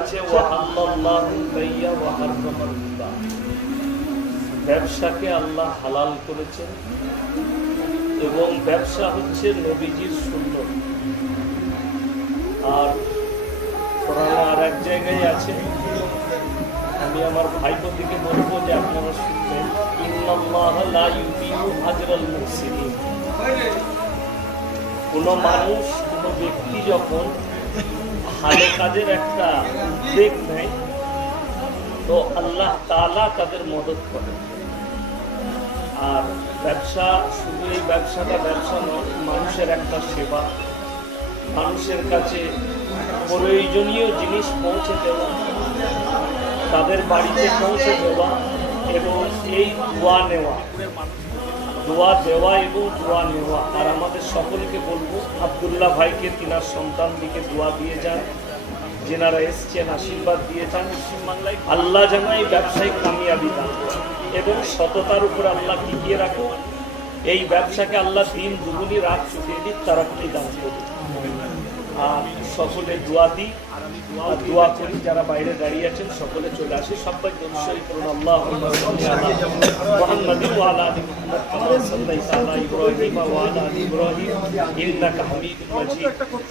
আছে ব্যবসাকে আল্লাহ হালাল করেছেন এবং ব্যবসা হচ্ছে নবীজির সুন্নাত। আর কোরআনে আর এক জায়গায় আছে, আমি আমার ভাইপোদিকে বলবো যে আপনারা শুনবেন, ইন্নাল্লাহ লা ইউদিউ আজরাল মুহসিনিন। কোন মানুষ, কোন ব্যক্তি যখন ভালো কাজের একটা উদ্যোগ নেয় তো আল্লাহ তাআলা তাদের মদদ করে। আর ব্যবসা শুধু এই ব্যবসাটা ব্যবসা নয়, মানুষের একটা সেবা, মানুষের কাছে প্রয়োজনীয় জিনিস পৌঁছে দেওয়া, তাদের বাড়িতে পৌঁছে দেওয়া এবং এই দোয়া নেওয়া, দোয়া দেওয়া এবং দোয়া নেওয়া। আর আমাদের সকলকে বলবো, আব্দুল্লাহ ভাইকে তিনার সন্তান দিকে দোয়া দিয়ে যান, যেনারা এসছেন আশীর্বাদ দিয়ে যান। আল্লাহ যেন এই ব্যবসায় কামিয়াবি দান এবং সততার উপর আল্লাহ টিকিয়ে রাখুন। এই ব্যবসাকে আল্লাহ দিন দুগুনি রাত চুকিয়ে দিক, তারাক্কি দান করুন। আর সকলে দোয়া দিই, দোয়া করি। যারা বাইরে দাঁড়িয়ে আছেন সকলে চলে আসি, সবাই দরুদ করুন। আল্লাহুম্মা সাল্লি আলা মুহাম্মাদিন ওয়া আলা আলি মুহাম্মাদ কামা সাল্লাইতা আলা ইব্রাহিম ওয়া আলা আলি ইব্রাহিম ইন্নাকা হামিদুম মাজিদ।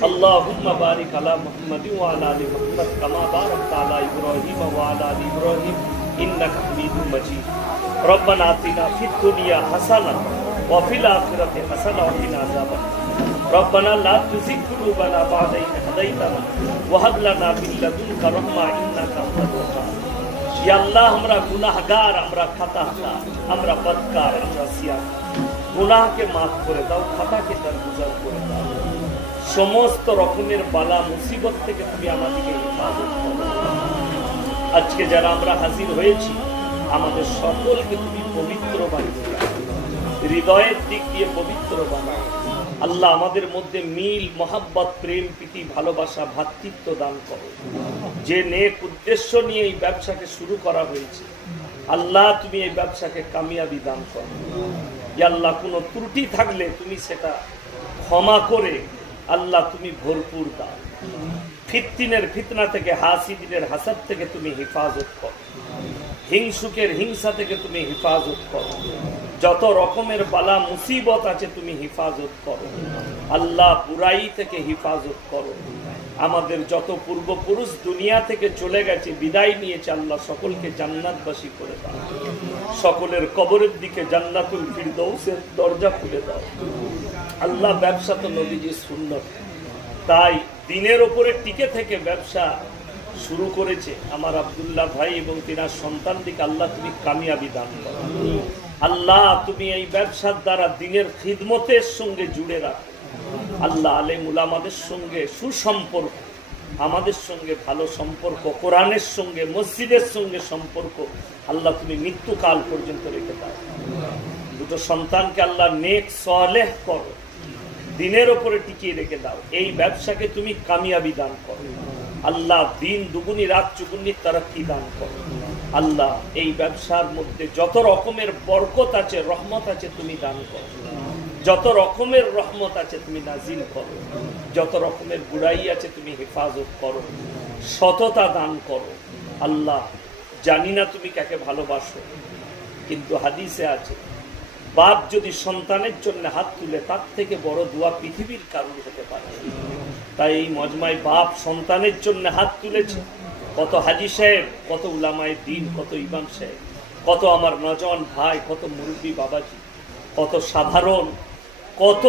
আল্লাহুম্মা বারিক আলা মুহাম্মাদিন ওয়া আলা আলি মুহাম্মাদ কামা বারাকতা আলা ইব্রাহিম ওয়া আলা আলি ইব্রাহিম ইন্নাকা হামিদুম মাজিদ। রব্বানা আতিনা ফিদ দুনিয়া হাসানাহ ওয়া ফিল আখিরাতি হাসানাহ ওয়া কিনা আযাবান ربنا لا تزغ قلوبنا بعد إذ هديتنا وهب لنا من لدنك رحمة إنك أنت الوهاب। या अल्लाह हमरा गुनाहगार, हमरा खाताहार, हमरा बदकार, हमरा सियाकार, गुनाह के माफ করে দাও, খাতাকে দরগুজার করে দাও। সমস্ত রকমের বালা মুসিবত থেকে তুমি আমাদেরকে হেফাজত করো। আজকে যারা আমরা হাজির হয়েছি আমাদের সকলকে তুমি পবিত্র বানিয়ে দাও, হৃদয়ের দিক দিয়ে পবিত্র বানাও। আল্লাহ আমাদের মধ্যে মিল, মহাব্বত, প্রেম, প্রীতি, ভালোবাসা, ভ্রাতৃত্ব দান করো। যে নেক উদ্দেশ্য নিয়ে এই ব্যবসাকে শুরু করা হয়েছে আল্লাহ তুমি এই ব্যবসাকে কামিয়াবি দান করো। আল্লাহ কোনো ত্রুটি থাকলে তুমি সেটা ক্ষমা করে আল্লাহ তুমি ভরপুর দাও। ফিতনার ফিতনা থেকে, হাসিদিনের হাসাদ থেকে তুমি হেফাজত করো। হিংসুকের হিংসা থেকে তুমি হেফাজত করো। যত রকমের বালা মুসিবত আছে তুমি হেফাজত করো আল্লাহ। বুরাই থেকে হেফাজত করো। আমাদের যত পূর্বপুরুষ দুনিয়া থেকে চলে গেছে, বিদায় নিয়েছে, আল্লাহ সকলকে জান্নাতবাসী করে দাও। সকলের কবরের দিকে জান্নাতুল ফিরদৌসের দরজা খুলে দাও আল্লাহ। ব্যবসা তো নবীজির সুন্নাত, তাই দিনের ওপরে টিকে থেকে ব্যবসা শুরু করেছে আমার আব্দুল্লাহ ভাই এবং তিনার সন্তান দিকে আল্লাহ তুমি কামিয়াবি দান করো আল্লাহ। তুমি এই ব্যবসার দ্বারা দিনের খিদমতের সঙ্গে জুড়ে রাখো আল্লাহ। আলেম উলামাদের সঙ্গে সুসম্পর্ক, আমাদের সঙ্গে ভালো সম্পর্ক, কোরআনের সঙ্গে, মসজিদের সঙ্গে সম্পর্ক আল্লাহ তুমি মৃত্যুকাল পর্যন্ত রেখে দাও। দুটো সন্তানকে আল্লাহ নেক সালেহ করো, দিনের ওপরে টিকিয়ে রেখে দাও। এই ব্যবসাকে তুমি কামিয়াবি দান করো আল্লাহ। দিন দুগুনি রাত চুগুনি তারাক্কি দান করো আল্লাহ। এই ব্যবসার মধ্যে যত রকমের বরকত আছে, রহমত আছে তুমি দান করো। যত রকমের রহমত আছে তুমি নাজিল করো। যত রকমের বুরাই আছে তুমি হেফাজত করো। সততা দান করো আল্লাহ। জানি না তুমি কাকে ভালোবাসো, কিন্তু হাদিসে আছে বাপ যদি সন্তানের জন্য হাত তুলে তার থেকে বড় দোয়া পৃথিবীর কারণ হতে পারে। তাই এই মজমায় বাপ সন্তানের জন্য হাত তুলেছে। কত হাজি সাহেব, কত উলামায়ে দ্বীন, কত ইমাম সাহেব, কত আমার নজওয়ান ভাই, কত মুরব্বী বাবাজি, কত সাধারণ, কত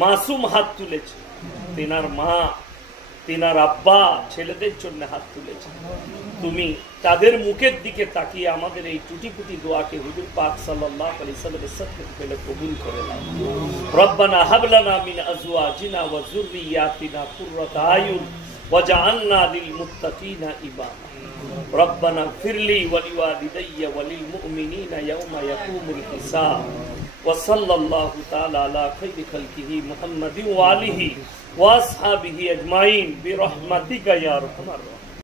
মাসুম হাত তুলেছে। তেনার মা, তেনার আব্বা ছেলেদের জন্য হাত তুলেছে। তুমি তাদের মুখের দিকে তাকিয়ে আমাদের এই টুটি-ফুটি দোয়াকে হুজুর পাক সাল্লাল্লাহু আলাইহি ওয়াসাল্লামের সাথে কবুল করে নাও। রব্বানা হাব লানা মিন আজওয়াজিনা ওয়া যুররিয়াতিনা কুররাতা আয়ুন ওয়াজআলনা লিল মুত্তাকিনা ইমামা। রব্বানা ফিরলি ওয়া লিওয়ালিদাইয়া ওয়া লিল মুমিনিনা ইয়াওমা ইয়াকুমুল হিসাব। ওয়া সাল্লাল্লাহু তাআলা আলা খায়রি খালকিহি মুহাম্মাদিন ওয়া আলিহি ওয়া আসহাবিহি আজমাইন বিরহমাতিকা ইয়া আরহামার রাহিমিন।